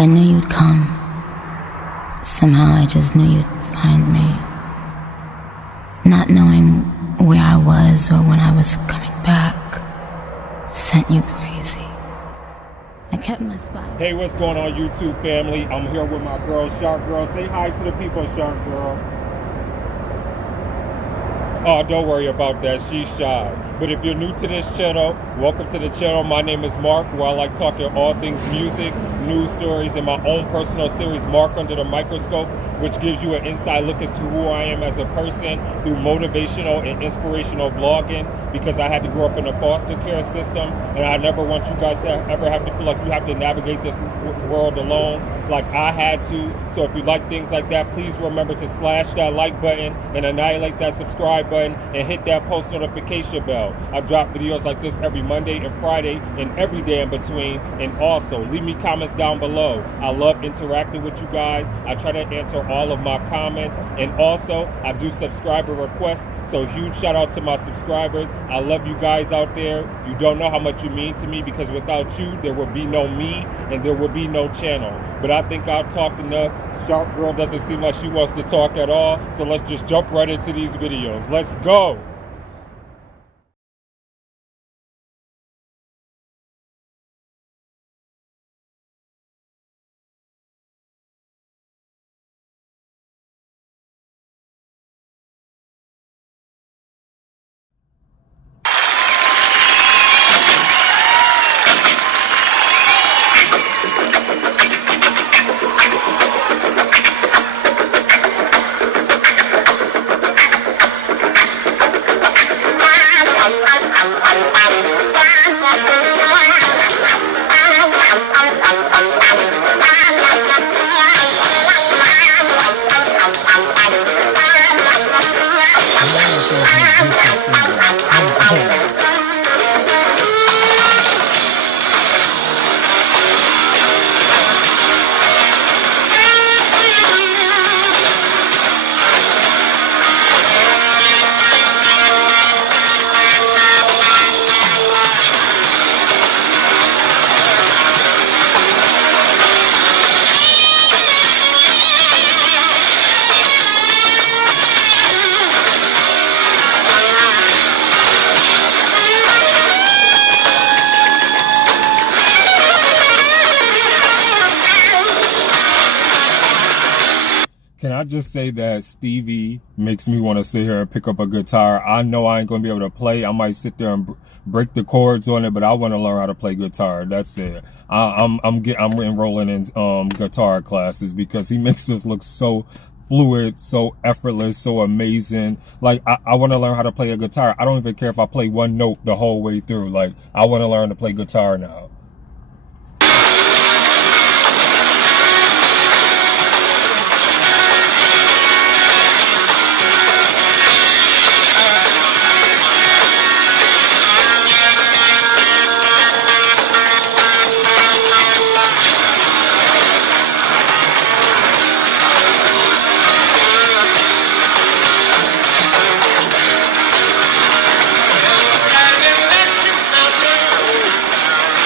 I knew you'd come. Somehow I just knew you'd find me. Not knowing where I was or when I was coming back sent you crazy. I kept my spies. Hey, what's going on, YouTube family? I'm here with my girl, Shark Girl. Say hi to the people, Shark Girl. Oh, don't worry about that. She's shy. But if you're new to this channel, welcome to the channel. My name is Mark, where I like talking all things music, news stories, and my own personal series, Mark Under the Microscope, which gives you an inside look as to who I am as a person through motivational and inspirational vlogging, because I had to grow up in a foster care system, and I never want you guys to ever have to feel like you have to navigate this world alone like I had to. So if you like things like that, please remember to slash that like button and annihilate that subscribe button and hit that post notification bell. I drop videos like this every Monday and Friday and every day in between. And also leave me comments down below. I love interacting with you guys. I try to answer all of my comments, and also I do subscriber requests, so huge shout out to my subscribers. I love you guys out there. You don't know how much you mean to me, because without you there would be no me and there would be no channel. But I think I've talked enough. Shark Girl doesn't seem like she wants to talk at all, so let's just jump right into these videos. Let's go. Can I just say that Stevie makes me want to sit here and pick up a guitar? I know I ain't going to be able to play. I might sit there and break the chords on it, but I want to learn how to play guitar. That's it. I'm enrolling in guitar classes, because he makes this look so fluid, so effortless, so amazing. Like, I want to learn how to play a guitar. I don't even care if I play one note the whole way through. Like, I want to learn to play guitar now.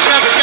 Travel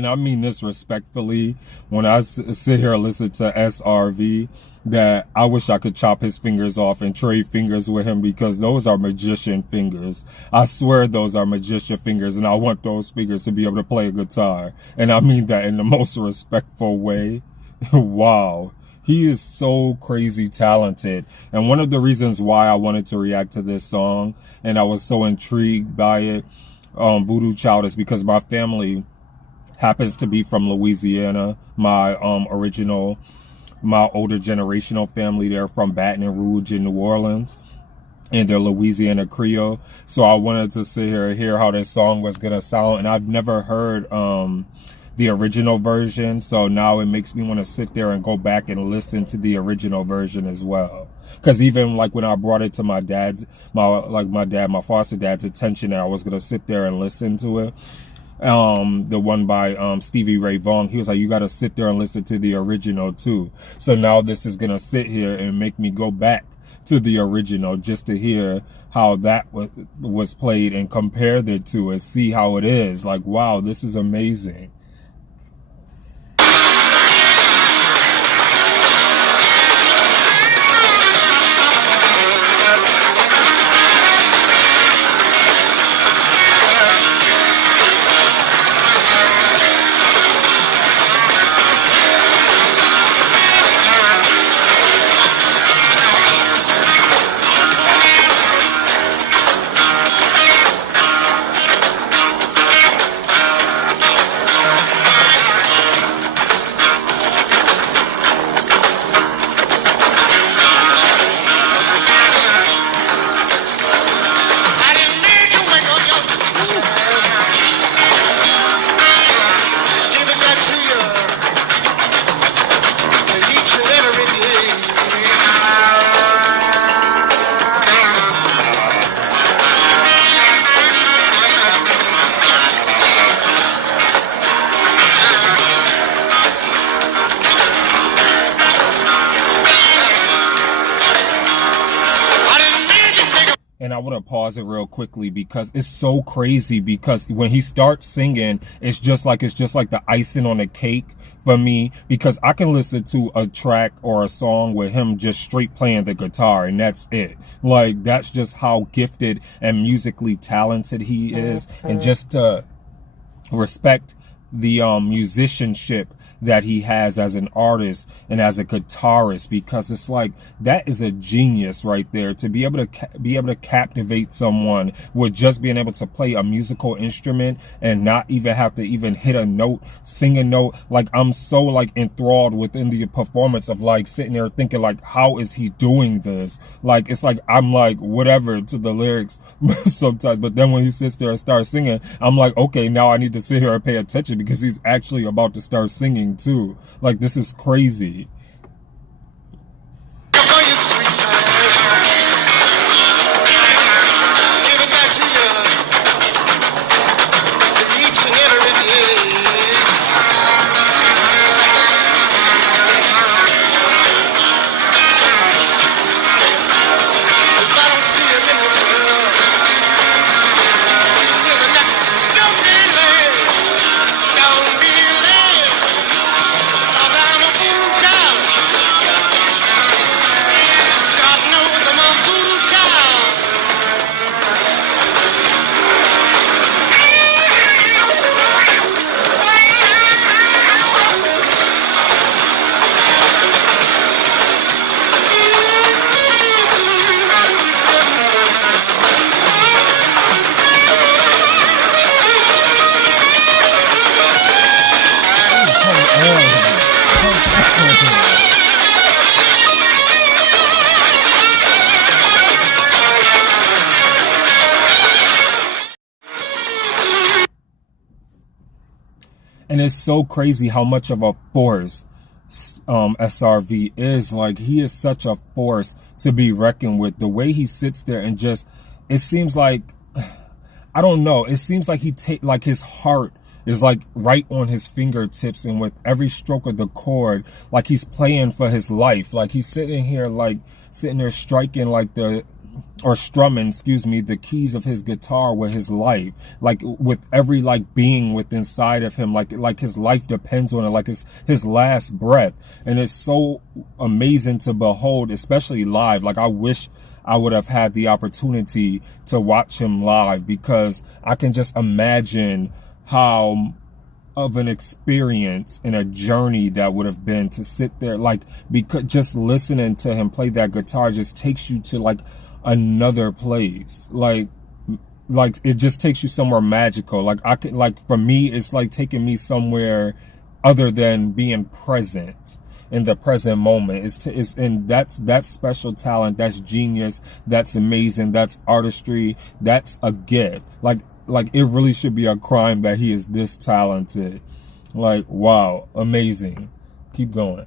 and I mean this respectfully, when I sit here and listen to SRV, that I wish I could chop his fingers off and trade fingers with him, because those are magician fingers. I swear those are magician fingers, and I want those fingers to be able to play a guitar. And I mean that in the most respectful way. Wow. He is so crazy talented. And one of the reasons why I wanted to react to this song and I was so intrigued by it, Voodoo Child, is because my family happens to be from Louisiana. My older generational family, they're from Baton Rouge in New Orleans, and they're Louisiana Creole. So I wanted to sit here and hear how this song was gonna sound, and I've never heard the original version, so now it makes me want to sit there and go back and listen to the original version as well. Because even like when I brought it to my foster dad's attention, that I was gonna sit there and listen to it, the one by Stevie Ray Vaughan, he was like, you got to sit there and listen to the original too. So now this is gonna sit here and make me go back to the original just to hear how that was played and compare the two and see how it is. Like, wow, this is amazing. And I want to pause it real quickly because it's so crazy, because when he starts singing, it's just like the icing on the cake for me, because I can listen to a track or a song with him just straight playing the guitar and that's it. Like, that's just how gifted and musically talented he is. And just to respect the musicianship that he has as an artist and as a guitarist, because it's like, that is a genius right there, to be able to captivate someone with just being able to play a musical instrument and not even have to even hit a note, sing a note. Like, I'm so like enthralled within the performance of like sitting there thinking like, how is he doing this? Like, it's like I'm like whatever to the lyrics sometimes, but then when he sits there and starts singing, I'm like, okay, now I need to sit here and pay attention, because he's actually about to start singing too. Like, this is crazy. And it's so crazy how much of a force SRV is. Like, he is such a force to be reckoned with. The way he sits there and just, it seems like, I don't know, it seems like like his heart is like right on his fingertips, and with every stroke of the chord, like he's playing for his life. Like, he's sitting there striking like the or strumming, excuse me, the keys of his guitar with his life, like with every like being within inside of him, like his life depends on it, like it's his last breath. And it's so amazing to behold, especially live. Like I wish I would have had the opportunity to watch him live, because I can just imagine how of an experience and a journey that would have been to sit there, like, because just listening to him play that guitar just takes you to like another place, like it just takes you somewhere magical. Like I can, like for me, it's like taking me somewhere other than being present in the present moment. And that's special talent, that's genius, that's amazing, that's artistry, that's a gift. Like it really should be a crime that he is this talented. Like, wow, amazing. Keep going.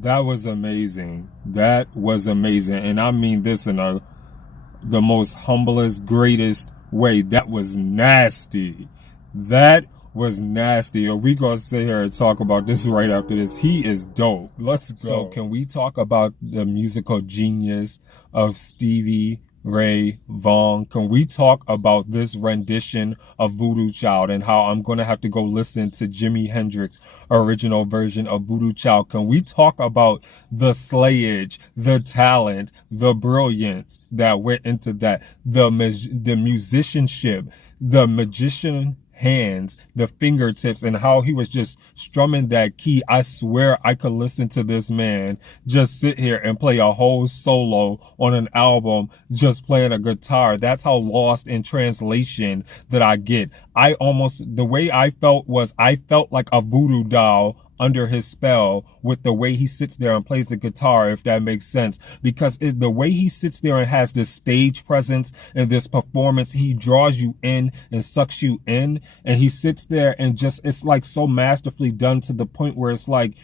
That was amazing. That was amazing. And I mean this in the most humblest, greatest way. That was nasty. That was nasty. Are we gonna sit here and talk about this right after this? He is dope. Let's go. So can we talk about the musical genius of Stevie Ray Vaughan? Can we talk about this rendition of Voodoo Child and how I'm going to have to go listen to Jimi Hendrix's original version of Voodoo Child? Can we talk about the slayage, the talent, the brilliance that went into that, the musicianship, the magician hands, the fingertips, and how he was just strumming that key? I swear I could listen to this man just sit here and play a whole solo on an album just playing a guitar. That's how lost in translation that I get. The way I felt was I felt like a voodoo doll under his spell with the way he sits there and plays the guitar, if that makes sense. Because the way he sits there and has this stage presence and this performance, he draws you in and sucks you in. And he sits there and just, it's like so masterfully done to the point where it's like,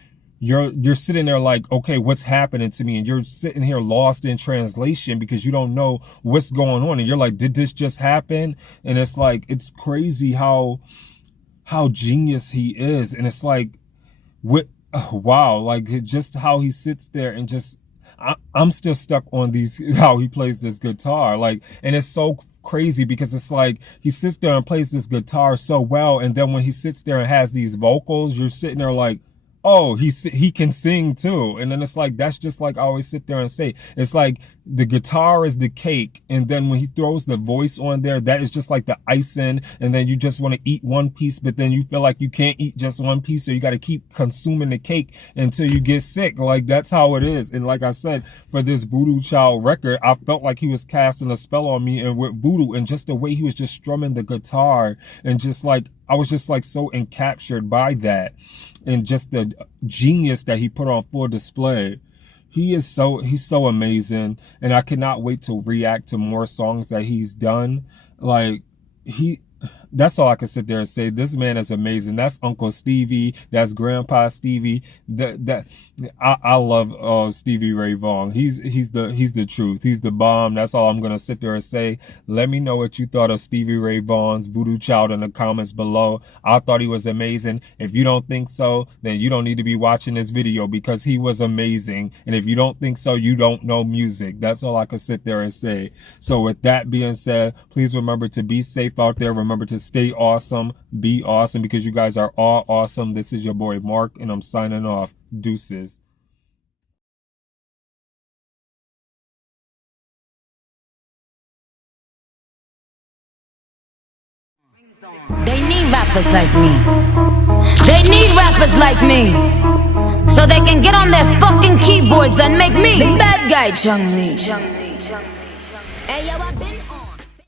you're sitting there like, okay, what's happening to me? And you're sitting here lost in translation because you don't know what's going on. And you're like, did this just happen? And it's like, it's crazy how genius he is. And it's like, wow, like just how he sits there and just, I'm still stuck on how he plays this guitar. Like, and it's so crazy because it's like he sits there and plays this guitar so well. And then when he sits there and has these vocals, you're sitting there like, oh, he can sing too. And then it's like, that's just like I always sit there and say, it's like the guitar is the cake. And then when he throws the voice on there, that is just like the icing. And then you just want to eat one piece, but then you feel like you can't eat just one piece. So you got to keep consuming the cake until you get sick. Like, that's how it is. And like I said, for this Voodoo Child record, I felt like he was casting a spell on me and with voodoo, and just the way he was just strumming the guitar, and just like, I was just like so encaptured by that. And just the genius that he put on full display. He's so amazing. And I cannot wait to react to more songs that he's done. Like, that's all I can sit there and say. This man is amazing. That's Uncle Stevie. That's Grandpa Stevie. I love Stevie Ray Vaughan. He's the truth. He's the bomb. That's all I'm gonna sit there and say. Let me know what you thought of Stevie Ray Vaughan's Voodoo Child in the comments below. I thought he was amazing. If you don't think so, then you don't need to be watching this video, because he was amazing. And if you don't think so, you don't know music. That's all I can sit there and say. So with that being said, please remember to be safe out there. Remember to stay awesome, be awesome, because you guys are all awesome. This is your boy Mark, and I'm signing off. Deuces. They need rappers like me. They need rappers like me, so they can get on their fucking keyboards and make me the bad guy, Chung Lee. Hey, yo, I've been